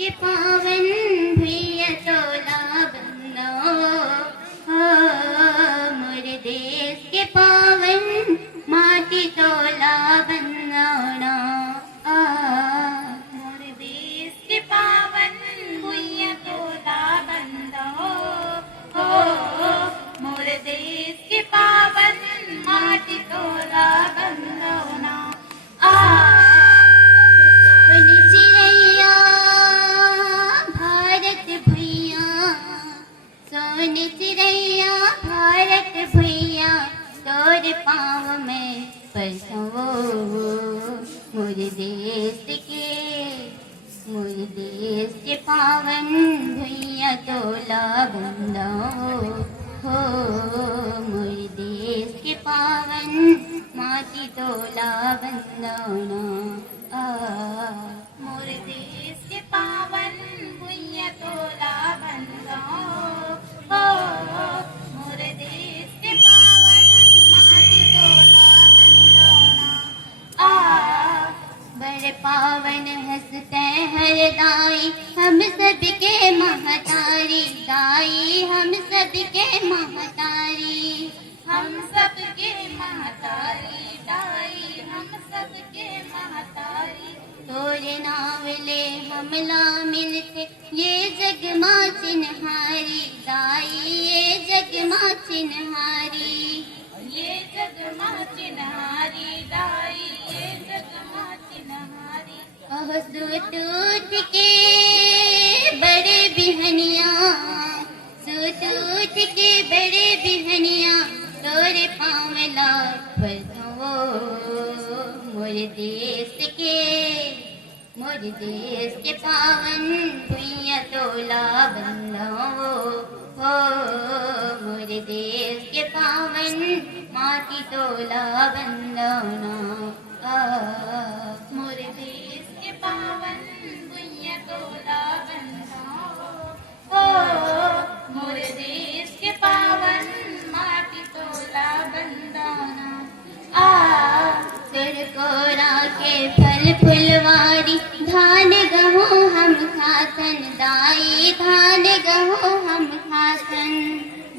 के पावन भैया तोला बंदो, मोर देश के पावन माटी तोला बंदोना, मोर देश के पावन भुइया तोला बंदो, मोर देश के पावन माटी तोला बंदोना। सोनी चिड़ैया भारत भैया तोर पाँव में परसो, मोर देश के पावन भैया तोला बंदो, हो मोर देश के पावन माटी तोला बंदोना, मोर देश के पावन भुइया तोला बंदो, मोर देश के पावन माटी तोला बंदोना। बड़ पावन हंसते हर दाई हम सबके महतारी, दाई हम सबके महतारी, हम सबके महतारी दाई, हम सबके महतारी। तोरे नाव ले हमला मिलते ये जग माँ चिन्हारी, दाई ये जग माँ चिन्हारी, ये जग माँ चिन्हारी दाई, ये जग माँ चिन्हारी। सूट उठ के बड़े बिहनिया, सूट उठ के बड़े बिहनिया तोरे पावला परसो, मोर देश के पावन भैया तोला बंदो, हो मोर देश के पावन माटी तोला बंदोना, मोर देश के पावन भुइया तोला बंदो, मोर देश के पावन माटी तोला बंदोना। सरकोरा के फल फुलवारी धान गहूँ हम खासन, दाई धान गहूँ हम खासन,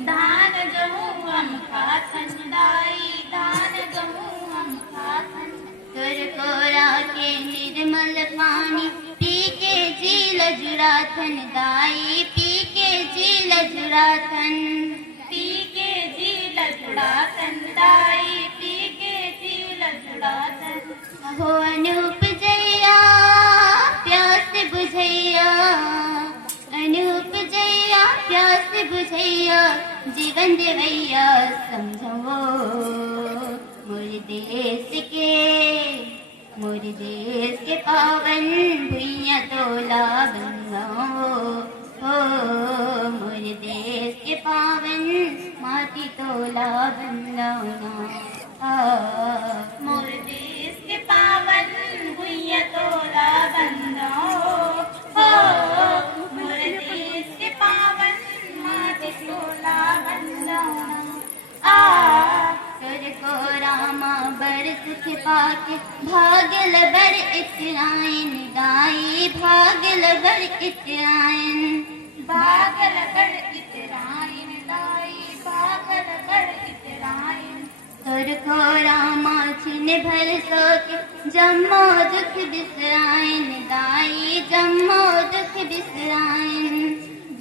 धान गहूँ हम खासन दाई, धान गहूँ हम खासन। सरकोरा के निर्मल पानी पी के झील जुड़ाथन, दाई पी के झील जुड़ाथन, पी के झील जुड़ाथन दाई, पी के झील जुड़ाथन। हो अनूप जैया प्यास बुझैया, अनूप जैया प्यास बुझैया जीवन देवैया समझो, मोर देश के पावन भैया तोला बंदो, हो मोर देश के पावन माटी तोला बंदोना, मोर देश के पावन भुइया तोला बंदो, मोर देश के पावन माटी तोला बंदोना। सुर को रामा बर सुख पाके भागल बर इतरायन, दाई भागल बर इतरायन, भागल बर इतरायन दाई, भागल बर इतरायन। सुर को रामा छिन भर सोके जम्मो दुख बिसरायन, दाई जम्मो दुख बिसरायन,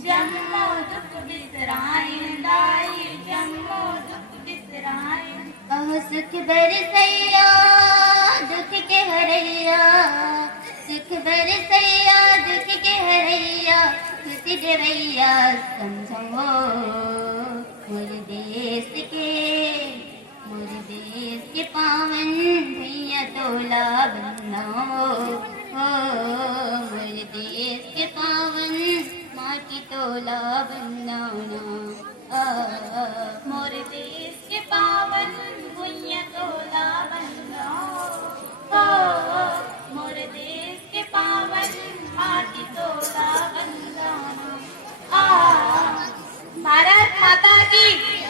जम्मो दुख बिसरायन दाई, जम्मो दुख बिसरायन। बहु सुख बरसैया दुख के हरैया, सुख बरसैया दुख के हरैया खुशी देवैया समझो, मोर देश के पावन भैया तोला बंदो, हो मोर देश के पावन माटी तोला बंदोना, मोर देश के पावन भुइया तोला बंदो, मोर देश के पावन माटी तोला बंदोना। भारत माता की